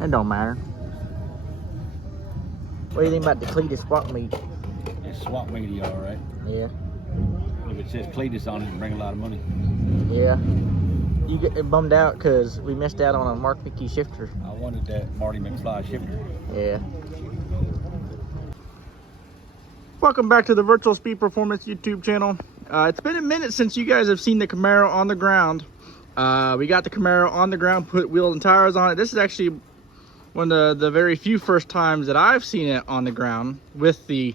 It don't matter. What do you think about the Cleetus swap meet? It's swap media, all right. Yeah. If it says Cleetus on it, it'll bring a lot of money. Yeah. You get bummed out because we missed out on a Mark Mickey shifter. I wanted that Marty McFly shifter. Yeah. Welcome back to the Virtual Speed Performance YouTube channel. It's been a minute since you guys have seen the Camaro on the ground. We got the Camaro on the ground, put wheels and tires on it. This is actually one of the very few first times that I've seen it on the ground with the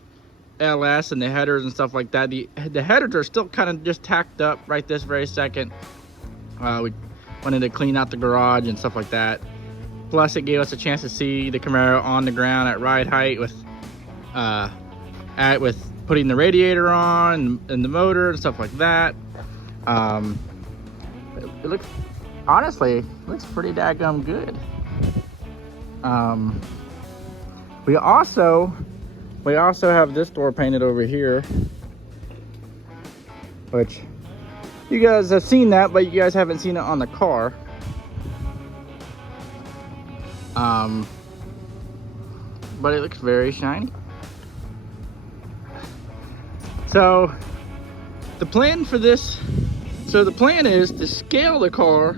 LS and the headers and stuff like that. The headers are still kind of just tacked up right this very second. We wanted to clean out the garage and stuff like that. Plus, it gave us a chance to see the Camaro on the ground at ride height with putting the radiator on and the motor and stuff like that. It looks, honestly, it looks pretty daggum good. We also have this door painted over here, which you guys have seen that, but you guys haven't seen it on the car. But it looks very shiny. So the plan for this, the plan is to scale the car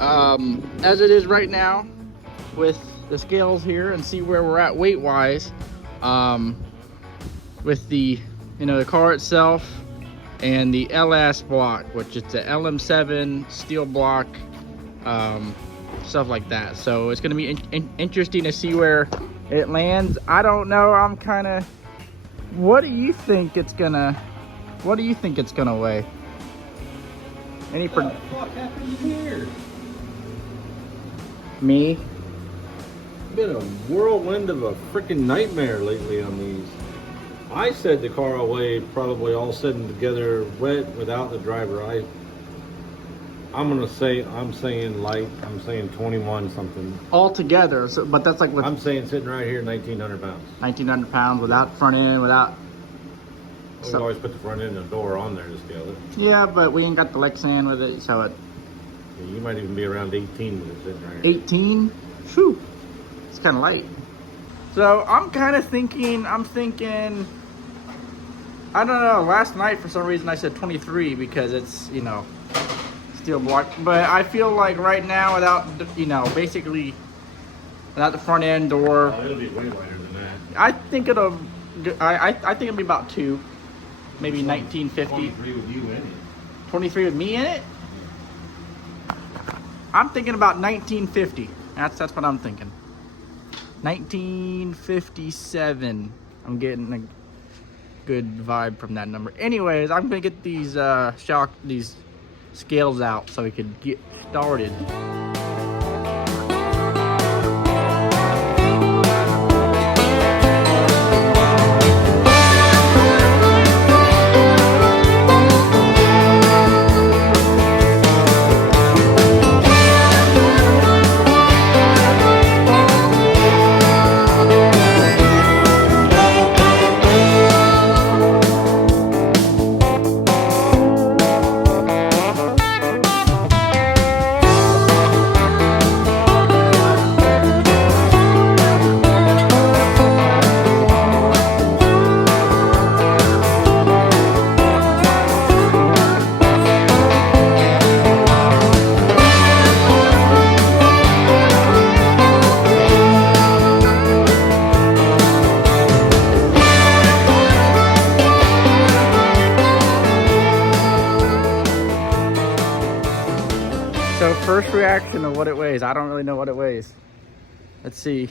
as it is right now with the scales here and see where we're at weight wise with the the car itself and the LS block, which is the LM7 steel block, stuff like that. So it's going to be interesting to see where it lands. I don't know. I'm kind of, what do you think it's gonna weigh? Any What the fuck happened here? Me? Been a whirlwind of a freaking nightmare lately on these. I said the car will weigh probably all said and together wet without the driver. I'm saying light. I'm saying 21 something. All together, so, but that's like with I'm saying sitting right here 1,900 pounds. 1,900 pounds without front end, without. We always put the front end and the door on there to scale it. Yeah, but we ain't got the Lexan with it, so it. Yeah, you might even be around 18 with it sitting right here. 18? Whew. It's kind of light. So I'm kind of thinking, I don't know, last night for some reason I said 23 because it's, steel block. But I feel like right now without, basically without the front end door. Oh, it'll be way lighter than that. I think it'll be about 2, maybe 1950. 23 with you in it. 23 with me in it? I'm thinking about 1950. That's what I'm thinking. 1957. I'm getting a good vibe from that number. Anyways, I'm gonna get these these scales out so we can get started. So first reaction of what it weighs. I don't really know what it weighs. Let's see.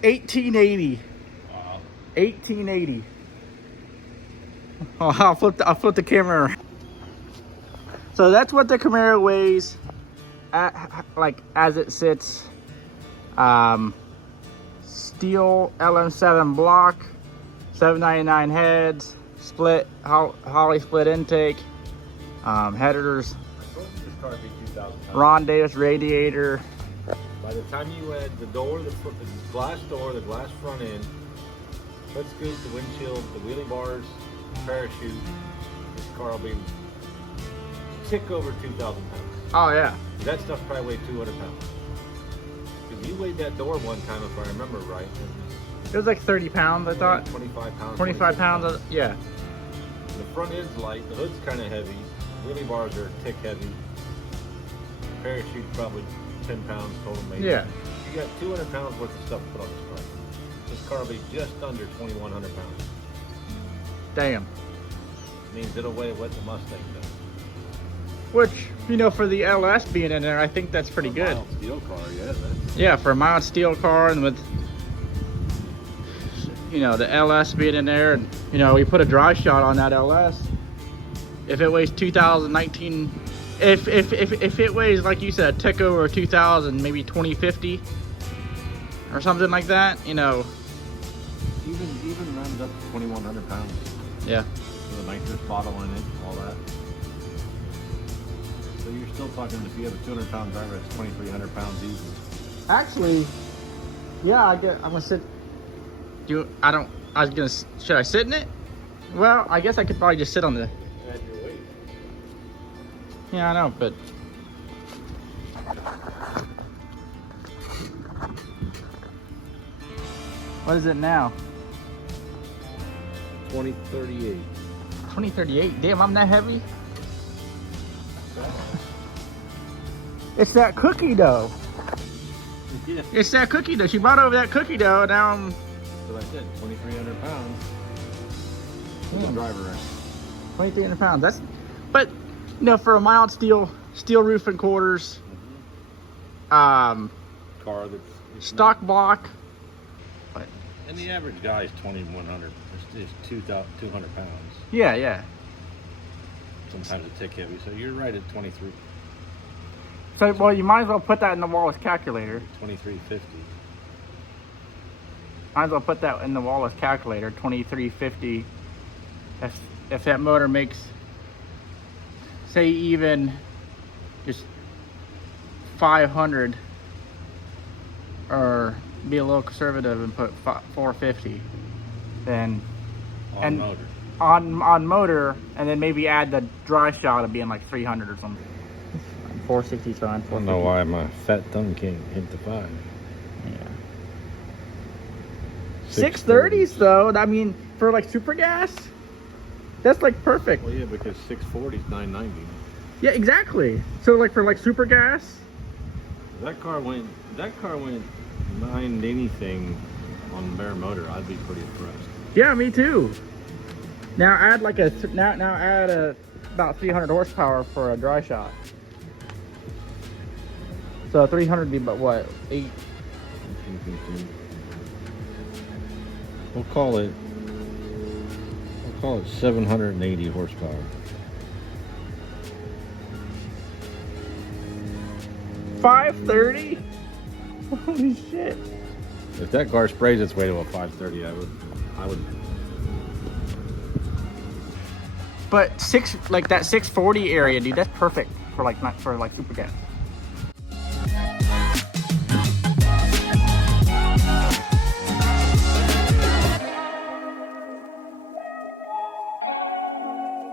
1880. Wow. 1880. Oh, I'll flip the camera around. So that's what the Camaro weighs as it sits. Steel LM7 block, 799 heads, split Holly split intake, headers, This car would be 2,000 pounds. Ron Davis radiator. By the time you add the door, the glass door, the glass front end, foot scoop, the windshield, the wheelie bars, parachute, this car will be tick over 2,000 pounds. Oh yeah, That stuff probably weighed 200 pounds. Because you weighed that door one time, if I remember right. It was like 30 pounds, I thought. 25 pounds. 25 pounds, yeah. The front end's light, the hood's kind of heavy, wheelie bars are tick heavy. Parachute probably 10 pounds total maybe. Yeah. You got 200 pounds worth of stuff put on this car. This car will be just under 2,100 pounds. Damn. Means it'll weigh what the Mustang does. Which, you know, for the LS being in there, I think that's pretty good. Mild steel car, yeah. That's... Yeah, for a mild steel car and with, you know, the LS being in there, and, you know, we put a dry shot on that LS. If it weighs 2019, if it weighs, like you said, a tick over 2000, maybe 2050 or something like that, you know. Even runs up to 2,100 pounds. Yeah. With a nitrous bottle in it, all that. So you're still talking, if you have a 200 pound driver, it's 2,300 pounds easy. Actually, yeah, I'm gonna sit. Should I sit in it? Well, I guess I could probably just sit on the. Add your weight. Yeah, I know, but. What is it now? 2038. 2038. Damn, I'm that heavy. It's that cookie dough. Yeah. It's that cookie dough. She brought over that cookie dough. Now I'm. So I said 2,300 pounds. Damn. The driver. 2,300 pounds. That's, but you know, for a mild steel roof and quarters, Car that's stock block. But and the average guy is 2,100. It's 200 pounds. yeah, yeah. Sometimes a tick heavy. So you're right at 23. So, well, you might as well put that in the Wallace calculator. 2350. Might as well put that in the Wallace calculator. 2350. If that motor makes, say, even just 500, or be a little conservative and put 450, then On motor. on motor, and then maybe add the dry shot of being like 300 or something. 460 fine. I don't know why my fat thumb can't hit the 5. Yeah. 630s though. I mean, for like super gas, that's like perfect. Well, yeah, because 640 is 990. Yeah, exactly. So like for like super gas. That car went 9 anything on bare motor. I'd be pretty impressed. Yeah, me too. Now add like now add about 300 horsepower for a dry shot. So 300 would be about what, 8? We'll call it 780 horsepower. 530? Holy shit! If that car sprays its way to a 530, I would. But that 640 area, dude, that's perfect for like super gas.